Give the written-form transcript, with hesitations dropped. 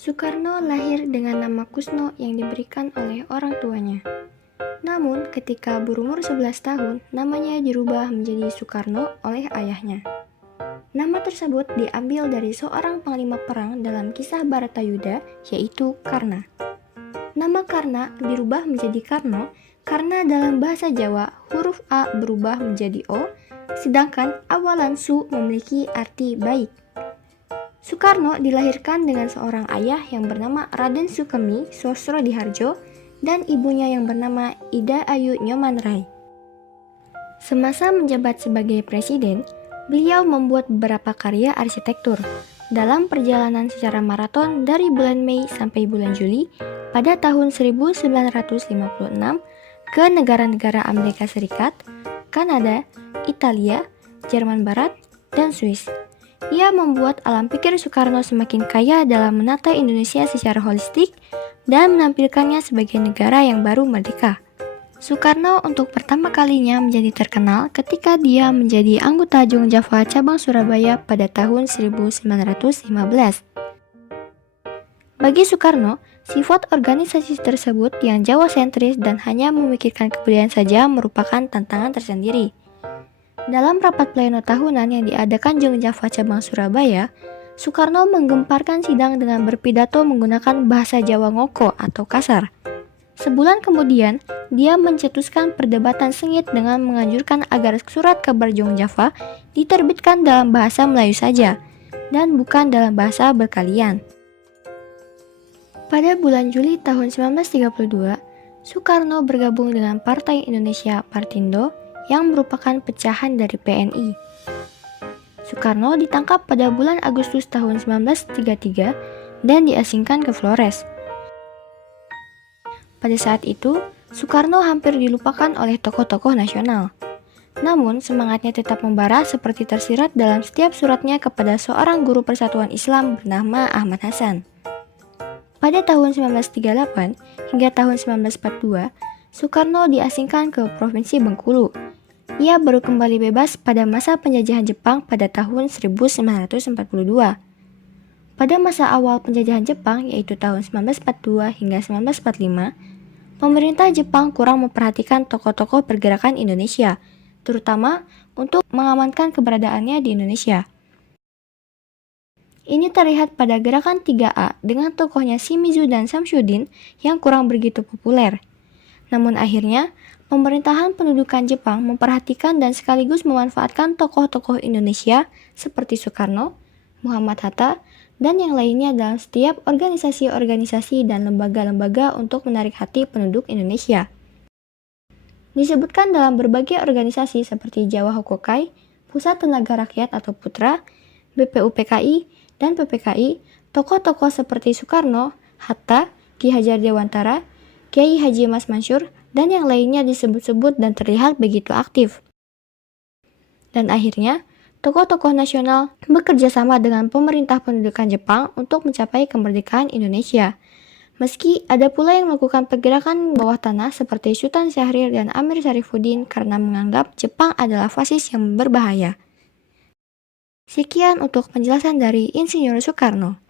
Soekarno lahir dengan nama Kusno yang diberikan oleh orang tuanya. Namun, ketika berumur 11 tahun, namanya dirubah menjadi Soekarno oleh ayahnya. Nama tersebut diambil dari seorang panglima perang dalam kisah Baratayuda, yaitu Karna. Nama Karna dirubah menjadi Karno karena dalam bahasa Jawa huruf A berubah menjadi O, sedangkan awalan Su memiliki arti baik. Soekarno dilahirkan dengan seorang ayah yang bernama Raden Sukemi Sosrodihardjo dan ibunya yang bernama Ida Ayu Nyoman-rai. Semasa menjabat sebagai presiden, beliau membuat beberapa karya arsitektur. Dalam perjalanan secara maraton dari bulan Mei sampai bulan Juli pada tahun 1956 ke negara-negara Amerika Serikat, Kanada, Italia, Jerman Barat, dan Swiss. Ia membuat alam pikir Soekarno semakin kaya dalam menata Indonesia secara holistik dan menampilkannya sebagai negara yang baru merdeka. Soekarno untuk pertama kalinya menjadi terkenal ketika dia menjadi anggota Jong Java cabang Surabaya pada tahun 1915. Bagi Soekarno, sifat organisasi tersebut yang Jawa sentris dan hanya memikirkan kebudayaan saja merupakan tantangan tersendiri. Dalam rapat pleno tahunan yang diadakan Jong Java cabang Surabaya, Soekarno menggemparkan sidang dengan berpidato menggunakan bahasa Jawa ngoko atau kasar. Sebulan kemudian, dia mencetuskan perdebatan sengit dengan menganjurkan agar surat kabar Jong Java diterbitkan dalam bahasa Melayu saja, dan bukan dalam bahasa berkalian. Pada bulan Juli tahun 1932, Soekarno bergabung dengan Partai Indonesia Partindo yang merupakan pecahan dari PNI. Soekarno ditangkap pada bulan Agustus tahun 1933 dan diasingkan ke Flores. Pada saat itu, Soekarno hampir dilupakan oleh tokoh-tokoh nasional. Namun, semangatnya tetap membara seperti tersirat dalam setiap suratnya kepada seorang guru persatuan Islam bernama Ahmad Hasan. Pada tahun 1938 hingga tahun 1942, Soekarno diasingkan ke Provinsi Bengkulu. Ia baru kembali bebas pada masa penjajahan Jepang pada tahun 1942. Pada masa awal penjajahan Jepang, yaitu tahun 1942 hingga 1945, pemerintah Jepang kurang memperhatikan tokoh-tokoh pergerakan Indonesia, terutama untuk mengamankan keberadaannya di Indonesia. Ini terlihat pada gerakan 3A dengan tokohnya Shimizu dan Samsudin yang kurang begitu populer. Namun akhirnya, pemerintahan pendudukan Jepang memperhatikan dan sekaligus memanfaatkan tokoh-tokoh Indonesia seperti Soekarno, Muhammad Hatta, dan yang lainnya dalam setiap organisasi-organisasi dan lembaga-lembaga untuk menarik hati penduduk Indonesia. Disebutkan dalam berbagai organisasi seperti Jawa Hokokai, Pusat Tenaga Rakyat atau Putra, BPUPKI, dan PPKI, tokoh-tokoh seperti Soekarno, Hatta, Ki Hajar Dewantara, Kiai Haji Mas Mansur, dan yang lainnya disebut-sebut dan terlihat begitu aktif. Dan akhirnya, tokoh-tokoh nasional bekerja sama dengan pemerintah pendudukan Jepang untuk mencapai kemerdekaan Indonesia. Meski ada pula yang melakukan pergerakan bawah tanah seperti Sultan Syahrir dan Amir Syarifuddin karena menganggap Jepang adalah fasis yang berbahaya. Sekian untuk penjelasan dari Insinyur Soekarno.